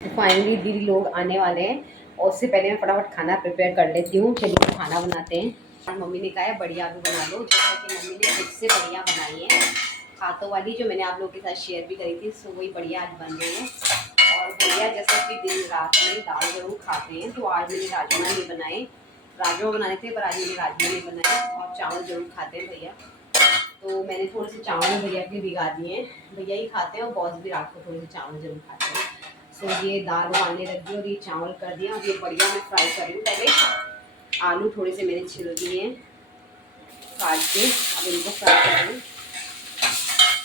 Finally दीदी लोग आने वाले हैं और उससे पहले मैं फटाफट खाना प्रिपेयर कर लेती हूँ। चलिए खाना बनाते हैं। और मम्मी ने कहा है बढ़िया आलू बना लो, जैसा कि मम्मी ने खुद से बढ़िया बनाई है हाथों वाली, जो मैंने आप लोगों के साथ शेयर भी करी थी। सो वही बढ़िया आज बन रही है। और बढ़िया, जैसा कि दिन रात में दाल जरूर खाते हैं, तो आज मैंने राजमा नहीं बनाए। राजमा बनाए थे पर आज मैंने राजमा नहीं बनाए। और चावल जरूर खाते हैं भैया, तो मैंने थोड़े से चावल भैया के भिगा दिए हैं। भैया ही खाते हैं और बॉस भी रात को थोड़े से चावल जरूर खाते हैं। सो ये दाल उबालने रख दी और ये चावल कर दिया। अब ये बढ़िया मैं फ्राई कर रही हूँ। पहले आलू थोड़े से मैंने छिल दिए हैं काट के, अब इनको फ्राई कर रही हूँ।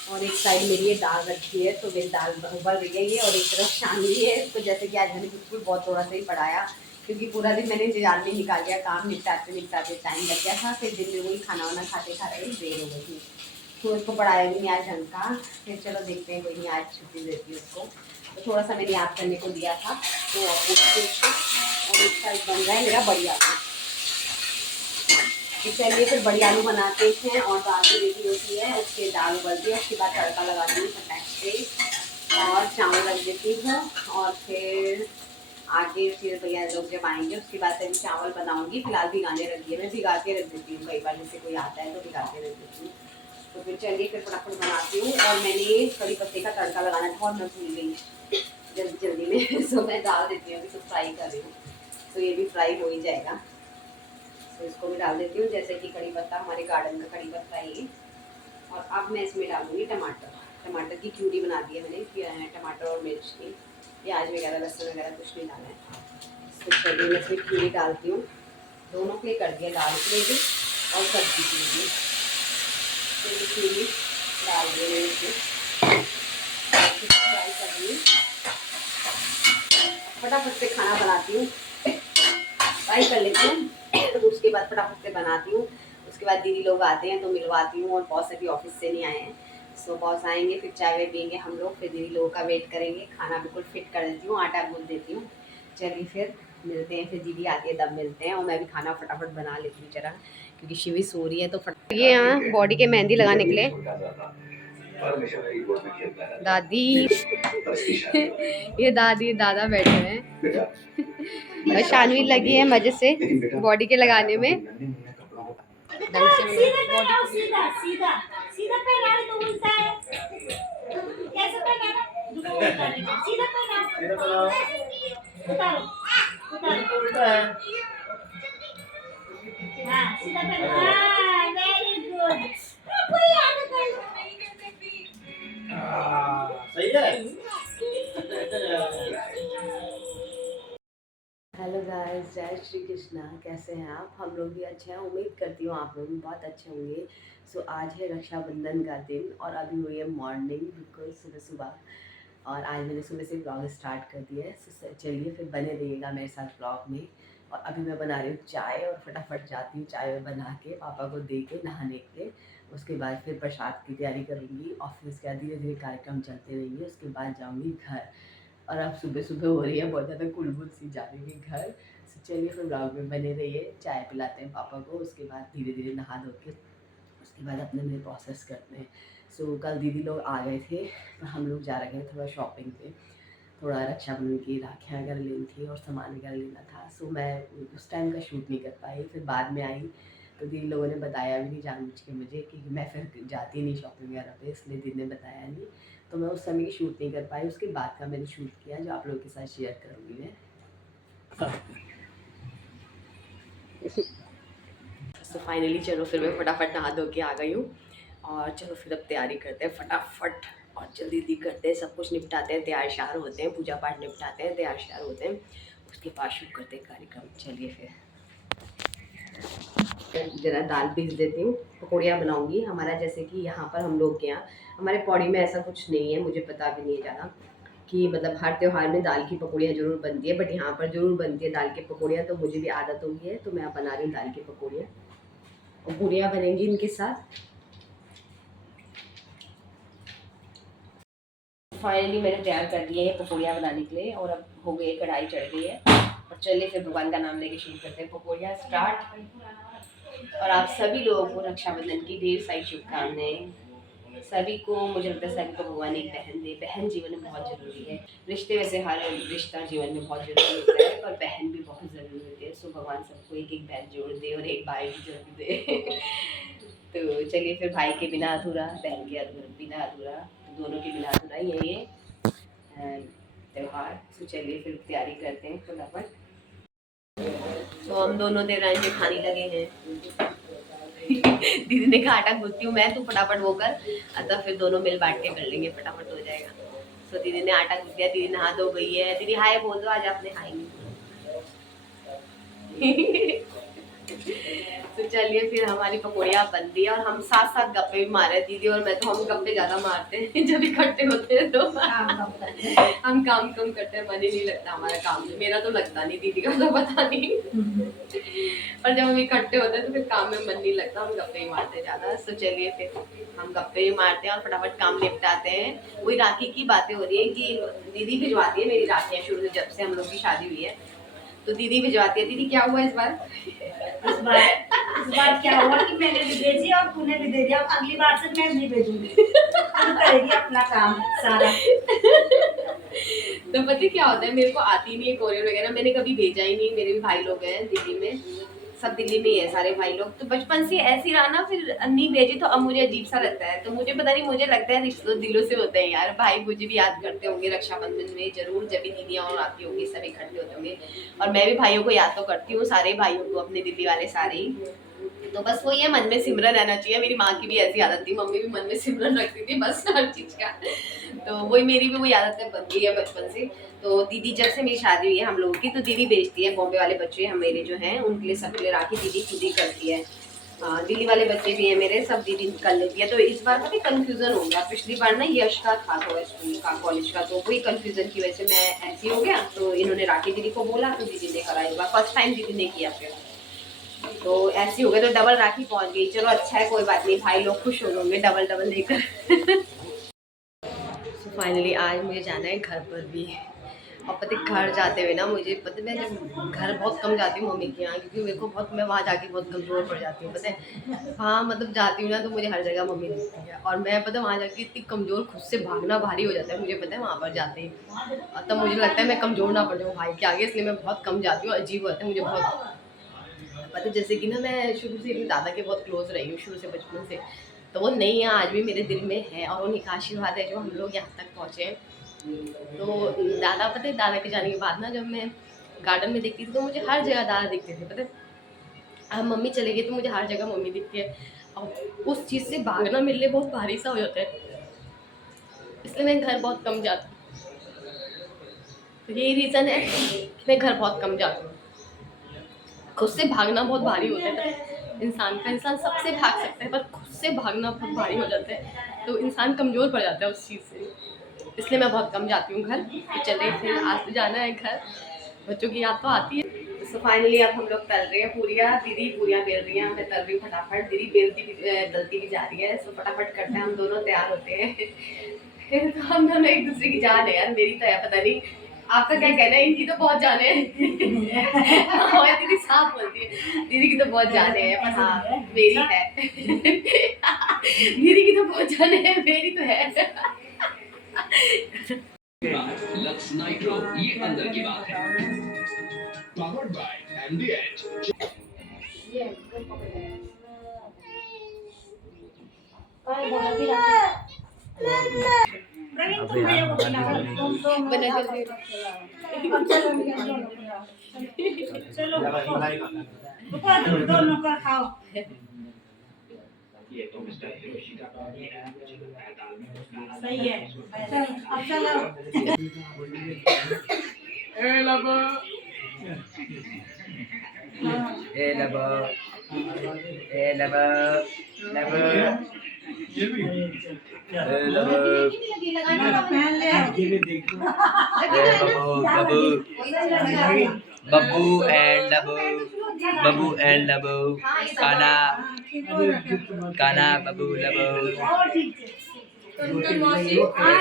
और एक साइड मेरी ये दाल रखी है, तो मेरी दाल उबल रही है ये, और एक तरफ छानी है इसको। जैसे कि आज मैंने बिल्कुल बहुत थोड़ा सा ही पढ़ाया, क्योंकि पूरा दिन मैंने इंतजार में निकाल लिया, काम निपटाते निपटाते टाइम लग गया था। फिर दिन में वही खाना वाना खाते खाते देर हो गई थी, तो इसको पढ़ाया भी नहीं आज ढंग का। फिर चलो देखते हैं, कोई नहीं, आज छुट्टी देती है उसको। तो थोड़ा सा मैंने याद करने को दिया था, तो और एक साइड बन रहा है मेरा बड़ी आलू। तो चलिए फिर बड़ी आलू बनाते हैं। और दाल भी रेडी होती है, उसके दाल उबलती है, उसके बाद तड़का लगाती हूँ फटाक से और चावल रख देती हूँ। और फिर आगे फिर भैया लोग जब आएंगे उसके बाद फिर चावल बनाऊंगी। फिलहाल भिगाने रख दिए, मैं भिगा के रख देती हूँ, कई बार जैसे कोई आता है तो भिगा के रख देती हूँ। तो फिर चलिए फिर फटाफट बनाती हूँ। और मैंने कड़ी पत्ते का तड़का लगाना था और मैं भूल गई जल्दी जल्दी में सो मैं डाल देती हूँ, अभी तो फ्राई कर रही हूँ, तो ये भी फ्राई हो ही जाएगा। तो इसको भी डाल देती हूँ, जैसे कि कड़ी पत्ता, हमारे गार्डन का कड़ी पत्ता है ये। और अब मैं इसमें डालूंगी टमाटर। टमाटर की प्यूरी बना दी है मैंने, टमाटर और मिर्च की, प्याज वगैरह लहसुन वगैरह कुछ नहीं डाला है। तो चलिए मैं इसमें प्यूरी डालती हूँ, दोनों के कर दिया, दाल के लिए भी और सब्जी के लिए भी। तो प्यूरी डाल दी मैंने इसमें, फ्राई कर रही हूँ। फटाफट से खाना बनाती हूँ, फ्राई कर लेती हूँ, तो उसके बाद फटाफट से बनाती हूँ। उसके बाद दीदी लोग आते हैं तो मिलवाती हूँ, और बॉस अभी ऑफिस से नहीं आए हैं। सो बॉस आएंगे, फिर चाय वाय पियेंगे हम लोग, फिर दीदी लोगों का वेट करेंगे। खाना बिल्कुल फिट कर देती हूँ, आटा गूंथ देती हूँ। चलिए फिर मिलते हैं, फिर दीदी आती है तब मिलते हैं। और मैं भी खाना फटाफट बना लेती हूँ जरा, क्योंकि शिवी सो रही है। तो ये यहाँ बॉडी के मेहंदी लगाने के लिए दादी ये दादी दादा बैठे हैं और शानवी लगी है मजे से बॉडी के लगाने में। ढंग से सीधा सीधा सीधा पहना है तो उल्टा है, कैसे पहना है? सीधा पहना, उतारो उतारो, उल्टा है। हाँ सीधा पहना, हाँ वेरी गुड। पूरी आदत है, सही है। हेलो गाइस, जय श्री कृष्णा। कैसे हैं आप? हम लोग भी अच्छे हैं, उम्मीद करती हूँ आप लोग भी बहुत अच्छे होंगे। सो आज है रक्षाबंधन का दिन और अभी हुई है मॉर्निंग, बिल्कुल सुबह सुबह। और आज मैंने सुबह से ब्लॉग स्टार्ट कर दिया है। सो चलिए फिर बने रहिएगा मेरे साथ ब्लॉग में। और अभी मैं बना रही हूँ चाय, और फटाफट जाती हूँ चाय बना के पापा को दे के नहाने के लिए। उसके बाद फिर प्रसाद की तैयारी करूँगी। ऑफिस का धीरे धीरे कार्यक्रम चलते रहेंगे, उसके बाद जाऊँगी घर। और अब सुबह सुबह हो रही है बहुत ज़्यादा कुलबुल सी जा रही है घर। तो चलिए फिर ब्लॉग में बने रहिए। चाय पिलाते हैं पापा को, उसके बाद धीरे धीरे नहा धो के उसके बाद अपने लिए प्रोसेस करते हैं। सो कल दीदी लोग आ गए थे, तो हम लोग जा रहे थे थोड़ा शॉपिंग पे, थोड़ा रक्षाबंधन की राखियाँ वगैरह लेनी थी और सामान वगैरह लेना था। सो मैं उस टाइम का शूट नहीं कर पाई। फिर बाद में आई तो दीदी लोगों ने बताया भी नहीं जानबूझ के मुझे, क्योंकि मैं फिर जाती नहीं शॉपिंग वगैरह पे, इसलिए दीदी ने बताया नहीं। तो मैं उस समय की शूट नहीं कर पाई। उसके बाद का मैंने शूट किया, जो आप लोगों के साथ शेयर करूँगी मैं। तो फाइनली चलो फिर मैं फटाफट नहा धो के आ गई हूँ। और चलो फिर अब तैयारी करते हैं फटाफट, और जल्दी जल्दी करते हैं, सब कुछ निपटाते हैं, तैयार श्यार होते हैं, पूजा पाठ निपटाते हैं, तैयार श्यार होते हैं, उसके बाद शुरू करते हैं कार्यक्रम। चलिए फिर जरा दाल पीस देती हूँ, पकौड़ियाँ बनाऊँगी। हमारा जैसे कि यहाँ पर हम लोग के यहाँ, हमारे पौड़ी में ऐसा कुछ नहीं है, मुझे पता भी नहीं है ज़्यादा कि मतलब हर त्यौहार में दाल की पकौड़ियाँ ज़रूर बनती है, बट यहाँ पर ज़रूर बनती है दाल की पकौड़ियाँ। तो मुझे भी आदत हो गई है, तो मैं अब बना रही हूँ दाल की पकौड़ियाँ, और पूड़ियाँ बनेंगी इनके साथ। फाइनली मैंने तैयार कर दिए हैं पकौड़ियाँ बनाने के लिए, और अब हो गई, कढ़ाई चढ़ गई है। और चलिए फिर भगवान का नाम लेके शुरू करते हैं पकौड़ियाँ स्टार्ट। और आप सभी लोगों को रक्षाबंधन की ढेर सारी शुभकामनाएं। सभी को, मुझे लगता है सभी को भगवान एक बहन दे। बहन जीवन में बहुत ज़रूरी है। रिश्ते वैसे हर रिश्ता जीवन में बहुत ज़रूरी होता है, पर बहन भी बहुत ज़रूरी होती है। सो भगवान सबको एक एक बहन जोड़ दे और एक भाई भी जोड़ दे। तो चलिए फिर, भाई के बिना अधूरा, बहन के बिना अधूरा, तो दोनों के बिना अधूरा ही है ये त्यौहार। तो चलिए फिर तैयारी करते हैं फटाफट। तो हम दोनों देवरानी खाने लगे हैं। दीदी ने कहा आटा गूंथती हूँ मैं, तू फटाफट वो कर, अतः फिर दोनों मिल बांट के कर लेंगे, फटाफट हो जाएगा। तो दीदी ने आटा गूंथ दिया, दीदी नहा धो गई है। दीदी हाय बोल दो, आज आपने हाय नहीं। तो चलिए फिर, हमारी पकौड़ियाँ बन रही है और हम साथ साथ गप्पे भी मार रहे हैं, दीदी और मैं। तो हम गप्पे ज्यादा मारते हैं जब इकट्ठे होते हैं, तो हम काम कम करते हैं, मन ही नहीं लगता हमारा काम में। मेरा तो लगता नहीं, दीदी का तो पता नहीं। पर जब हम इकट्ठे होते हैं तो फिर काम में मन नहीं लगता, हम गप्पे ही मारते हैं ज्यादा। तो चलिए फिर हम गप्पे ही मारते हैं और फटाफट काम निपटाते हैं। वही राखी की बातें हो रही है कि दीदी भिजवाती है मेरी राखियाँ शुरू से, जब से हम लोग की शादी हुई है तो दीदी भिजवाती है। दीदी क्या हुआ इस बार? इस बार क्या हुआ कि मैंने भी भेजी और तूने भी दे दिया। अगली बार से मैं नहीं भेजूंगी, तू करेगी अपना काम सारा। तो पता क्या होता है, मेरे को आती नहीं है कोरियर वगैरह, मैंने कभी भेजा ही नहीं। मेरे भी भाई लोग हैं दिल्ली में, सब दिल्ली में ही है सारे भाई लोग। तो बचपन से ऐसी रहा ना, फिर नहीं भेजी तो अब मुझे अजीब सा लगता है। तो मुझे पता नहीं, मुझे लगता है रिश्तों दिलों से होते हैं यार। भाई मुझे भी याद करते होंगे रक्षाबंधन में जरूर, जब भी दीदियाँ और आती होंगी, सब इकट्ठे होते होंगे। और मैं भी भाइयों को याद तो करती हूँ, सारे भाइयों को, अपने दिल्ली वाले सारे ही। तो बस वो ये मन में सिमरन रहना चाहिए। मेरी माँ की भी ऐसी आदत थी, मम्मी भी मन में सिमरन रखती थी बस हर चीज का। तो वही मेरी भी वही आदत बन गई है बचपन से। तो दीदी, जब से मेरी शादी हुई है हम लोगों की, तो दीदी भेजती है। बॉम्बे वाले बच्चे हम मेरे जो हैं, उनके लिए सबके लिए राखी दीदी खुद ही करती है। दिल्ली वाले बच्चे भी हैं मेरे, सब दीदी कर लेती है। तो इस बार पता कंफ्यूजन हो गया। पिछली बार ना यश का था थोड़ा स्कूल का, कॉलेज का, तो वही कंफ्यूजन की वजह से मैं ऐसी हो गया। तो इन्होंने राखी दीदी को बोला, तो दीदी ने करा। इस बार फर्स्ट टाइम दीदी ने किया फिर, तो ऐसी हो गई। तो डबल राखी पहुंच गई। चलो अच्छा है, कोई बात नहीं, भाई लोग खुश हो होंगे डबल डबल लेकर। तो फाइनली आज मुझे जाना है घर पर भी। और पता घर जाते हुए ना, मुझे पता, मैं जब घर बहुत कम जाती हूँ मम्मी के यहाँ, क्योंकि मेरे को बहुत, मैं वहाँ जाके बहुत कमज़ोर पड़ जाती हूँ पता है। हाँ मतलब जाती हूँ ना, तो मुझे हर जगह मम्मी दिखती है। और मैं पता वहाँ जाके इतनी कमज़ोर, खुद से भागना भारी हो जाता है मुझे पता है वहाँ पर जाते ही। और तब मुझे लगता है मैं कमज़ोर ना पड़ जाऊँ भाई के आगे, इसलिए मैं बहुत कम जाती हूँ। अजीब होता है मुझे बहुत पता। जैसे कि ना, मैं शुरू से अपने दादा के बहुत क्लोज रही हूँ, शुरू से बचपन से। तो वो नहीं है, आज भी मेरे दिल में है, और उन्हीं का आशीर्वाद है जो हम लोग यहाँ तक पहुँचे हैं। तो दादा, पता है दादा के जाने के बाद ना, जब मैं गार्डन में देखती थी तो मुझे हर जगह दादा दिखते थे पता है। अब मम्मी चले गई तो मुझे हर जगह मम्मी दिखती है, और उस चीज़ से भागना मेरे लिए बहुत भारी सा हो जाता है, इसलिए मैं घर बहुत कम जाती हूँ। तो यही रीज़न है कि मैं घर बहुत कम जाती हूँ। खुद से भागना बहुत भारी होता है इंसान का। इंसान सबसे भाग सकता है, पर खुद से भागना बहुत भारी हो जाता है, तो इंसान कमज़ोर पड़ जाता है उस चीज़ से। इसलिए मैं बहुत कम जाती हूँ घर। तो चलिए फिर, आज तो जाना है घर, बच्चों की याद तो आती है। तो फाइनली अब हम लोग तल रहे हैं पूरियाँ। दीदी पूरियाँ बेल रही हैं, मैं तल रही हूँ फटाफट। दीदी बेलती भी तलती भी जा रही है। सो फटाफट करते हैं, हम दोनों तैयार होते हैं। तो हम दोनों एक दूसरे की जान है यार। मेरी तो है, पता नहीं आपका क्या कहना है, इनकी तो बहुत जाने हैं। और दीदी साफ बोलती है, दीदी की तो बहुत जाने हैं। हाँ मेरी है। दीदी की तो बहुत जाने हैं, मेरी तो है। लक्स नाइट्रो, ये अंदर की बात है। Powered by MDH. चलो दोनों का खाओ। सही है, अब चलो। ए लबो, ए लबो, ए लबो, लबो, ए लबो, पहन ले। ए बबू, बबू, बबू एंड लबो, बबू एंड लबो, काना, काना बबू लबो,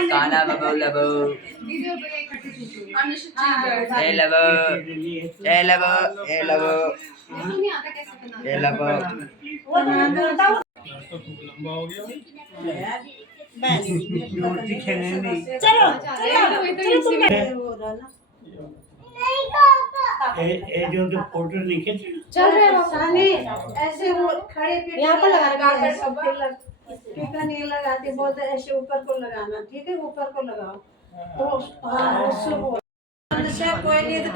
काना बबू लबो, ए लबो, ए लबो, ए लबो, ए लबो। लंबा हो गया चलो चलो जो फोटो लिखे थे चल रहे हो ऐसे वो खड़े पे यहाँ पर लगा कर सबके टीका नहीं लगाते, बोलते ऐसे ऊपर को लगाना, ठीक है ऊपर को लगाओ तो हाँ उससे कोई नहीं तो